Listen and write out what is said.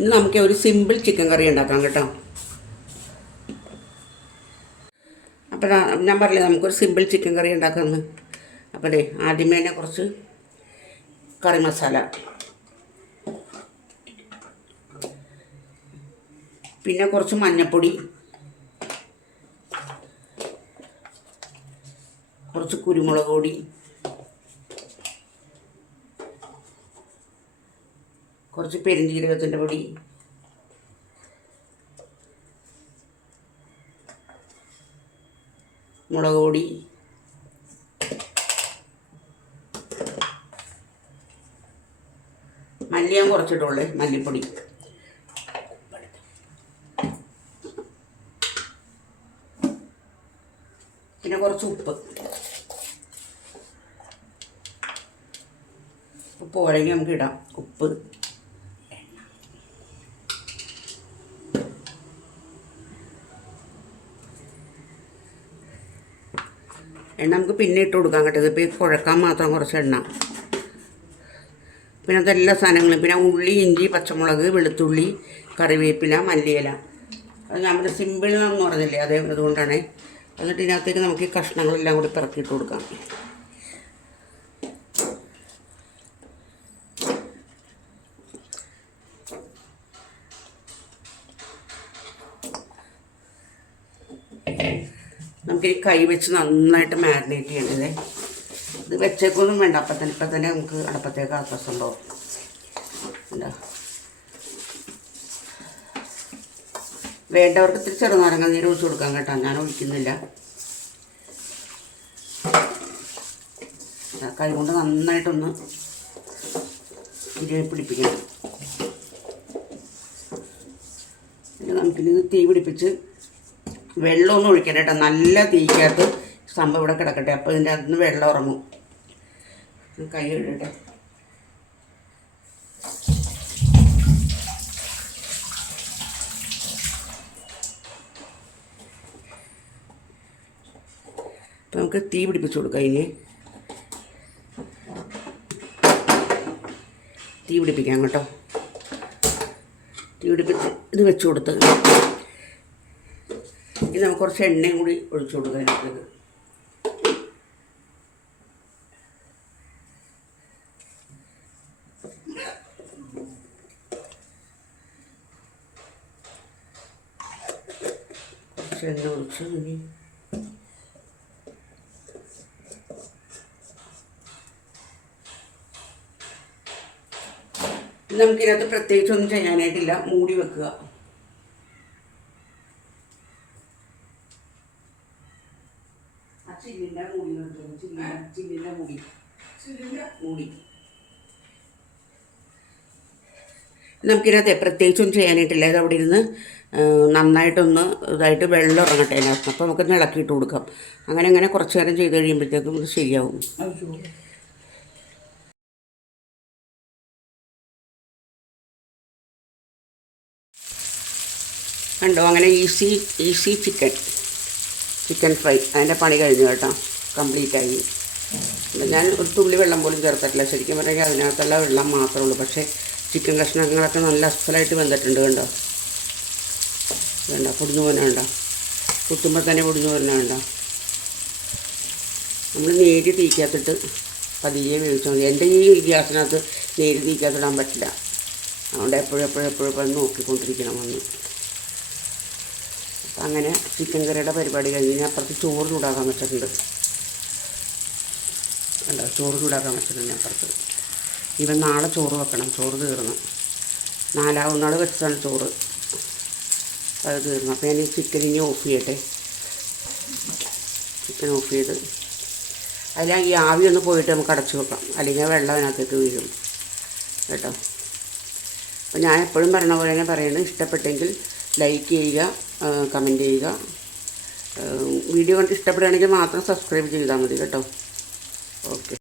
ഇന്ന് നമുക്ക് ഒരു സിമ്പിൾ ചിക്കൻ കറി ഉണ്ടാക്കാം കേട്ടോ. അപ്പോൾ ഞാൻ പറഞ്ഞില്ലേ നമുക്കൊരു സിമ്പിൾ ചിക്കൻ കറി ഉണ്ടാക്കാമെന്ന് അപ്പോൾ അതെ ആദ്യമേ തന്നെ കുറച്ച് കറി മസാല പിന്നെ കുറച്ച് മഞ്ഞൾപ്പൊടി കുറച്ച് കുരുമുളക് പൊടി. കുറച്ച് പെരുംജീരകത്തിന്റെ പൊടി. മുളക് പൊടി. മല്ലി ഞാൻ കുറച്ചിട്ടുള്ളേ മല്ലിപ്പൊടി. പിന്നെ കുറച്ച് ഉപ്പ്. ഉപ്പ് പോരെങ്കിൽ നമുക്ക് ഇടാം. ഉപ്പ്. എണ്ണ നമുക്ക് പിന്നെ ഇട്ട് കൊടുക്കാൻ കിട്ടും. ഇപ്പോൾ കുഴക്കാൻ മാത്രം കുറച്ച് എണ്ണ. പിന്നെ അതെല്ലാ സാധനങ്ങളും. പിന്നെ ഉള്ളി ഇഞ്ചി പച്ചമുളക് വെളുത്തുള്ളി കറിവേപ്പില മല്ലിയില. അത് നമ്മുടെ സിമ്പിൾ എന്ന് പറഞ്ഞില്ലേ? അതേ അതുകൊണ്ടാണ്. എന്നിട്ട് ഇതിനകത്തേക്ക് നമുക്ക് ഈ കഷ്ണങ്ങളെല്ലാം കൂടി പിറക്കിയിട്ട് കൊടുക്കാം. നമുക്കിനി കൈ വെച്ച് നന്നായിട്ട് മാരിനേറ്റ് ചെയ്യണ്ടേ ഇത് വെച്ചേക്കൊന്നും വേണ്ട. അപ്പം തന്നെ ഇപ്പം തന്നെ നമുക്ക് അടുപ്പത്തേക്ക് ആക്കാൻ സംഭവം വേണ്ടവർക്ക് ഇത്തിരി ചെറുനാരങ്ങ നീര് ഒഴിച്ച് കൊടുക്കാൻ കേട്ടോ. ഞാൻ ഒഴിക്കുന്നില്ല. കൈ കൊണ്ട് നന്നായിട്ടൊന്ന് ഇരി പിടിപ്പിക്കണം. നമുക്കിനി തീ പിടിപ്പിച്ച് വെള്ളമൊന്നും ഒഴിക്കണ്ട കേട്ടോ. നല്ല തീക്കകത്ത് സംഭവം ഇവിടെ കിടക്കട്ടെ. അപ്പോൾ ഇതിന്റെ അകത്ത് നിന്ന് വെള്ളം ഇറങ്ങും. ഇത് കൈ ഇടട്ടെ അപ്പം നമുക്ക് തീ പിടിപ്പിച്ച് കൊടുക്കാം ഇനി. തീ പിടിപ്പിക്കാം കേട്ടോ. തീ പിടിപ്പിച്ച് ഇത് വെച്ച് കൊടുത്ത് ഇനി നമുക്ക് കുറച്ച് എണ്ണയും കൂടി ഒഴിച്ചു കൊടുക്കാം ഇതിനകത്തേക്ക് കുറച്ച് എണ്ണ ഒഴിച്ച് ഇനി. നമുക്കിതിനകത്ത് പ്രത്യേകിച്ചൊന്നും ചെയ്യാനായിട്ടില്ല. മൂടി വെക്കുക. ചില്ലിന്റെ മൂടി നിർത്തുന്നു ചില്ലിന്റെ ചില്ലിന്റെ മൂടി. ചില്ലിന്റെ മൂടി. നമുക്കിതിനകത്ത് പ്രത്യേകിച്ചൊന്നും ചെയ്യാനായിട്ടില്ല. ഇത് അവിടെ ഇരുന്ന് നന്നായിട്ടൊന്ന് ഇതായിട്ട് വെള്ളം ഇറങ്ങട്ടെ അതിനകത്ത്. അപ്പോൾ നമുക്ക് ഇളക്കിയിട്ട് കൊടുക്കാം. അങ്ങനെ അങ്ങനെ കുറച്ച് നേരം ചെയ്ത് കഴിയുമ്പോഴത്തേക്കും ഇത് ശരിയാവും. കണ്ടോ? അങ്ങനെ easy easy chicken. Chicken fry. അതിന്റെ പണി കഴിഞ്ഞു കേട്ടോ. കംപ്ലീറ്റ് ആയി. ഞാൻ ഒരു തുള്ളി വെള്ളം പോലും ചേർത്തിട്ടില്ല. ശരിക്കും പറഞ്ഞാൽ അതിനകത്തുള്ള വെള്ളം മാത്രമേ ഉള്ളൂ. പക്ഷേ ചിക്കൻ കഷ്ണങ്ങളൊക്കെ നല്ല അസ്സലായിട്ട് വെന്തിട്ടുണ്ട് കണ്ടോ? വേണ്ട പൊടിഞ്ഞു പോലെ വേണ്ട കുത്തുമ്പോൾ തന്നെ പൊടിഞ്ഞു പോകാൻ വേണ്ട നമ്മൾ നേരി തീക്കകത്തിട്ട് പതിയെ വേവിച്ചാൽ മതി. എന്റെ ഈ ഗ്യാസിനകത്ത് നേരി തീക്കകത്തിടാൻ പറ്റില്ല. അതുകൊണ്ട് എപ്പോഴും എപ്പോഴും എപ്പോഴും നോക്കിക്കൊണ്ടിരിക്കണം അപ്പം അങ്ങനെ ചിക്കൻ കറിയുടെ പരിപാടി കഴിഞ്ഞ് ഞാൻ അപ്പുറത്ത് ചോറ് ചൂടാക്കാൻ വെച്ചിട്ടുണ്ട്. കണ്ടോ? ചോറ് ചൂടാക്കാൻ വെച്ചിട്ടുണ്ട് ഞാൻ അപ്പുറത്ത്. ഇവൻ നാളെ ചോറ് വെക്കണം. ചോറ് തീർന്നു. നാലാവും നാൾ വെച്ചതാണ് ചോറ്. അത് തീർന്നു. അപ്പോൾ ഞാൻ ചിക്കൻ ഇനി ഓഫ് ചെയ്യട്ടെ. ചിക്കൻ ഓഫ് ചെയ്ത്. അതിൽ ഈ ആവി ഒന്ന് പോയിട്ട് നമുക്ക് അടച്ചു വെക്കാം. അല്ലെങ്കിൽ വെള്ളം അതിനകത്തേക്ക് വീഴും. കേട്ടോ? അപ്പോൾ ഞാൻ എപ്പോഴും പറഞ്ഞ പോലെ തന്നെ പറയുന്നത് ഇഷ്ടപ്പെട്ടെങ്കിൽ ലൈക്ക് ചെയ്യുക കമന്റ് ചെയ്യുക. വീഡിയോ കണ്ട് ഇഷ്ടപ്പെടുകയാണെങ്കിൽ മാത്രം സബ്സ്ക്രൈബ് ചെയ്താൽ മതി കേട്ടോ. ഓക്കെ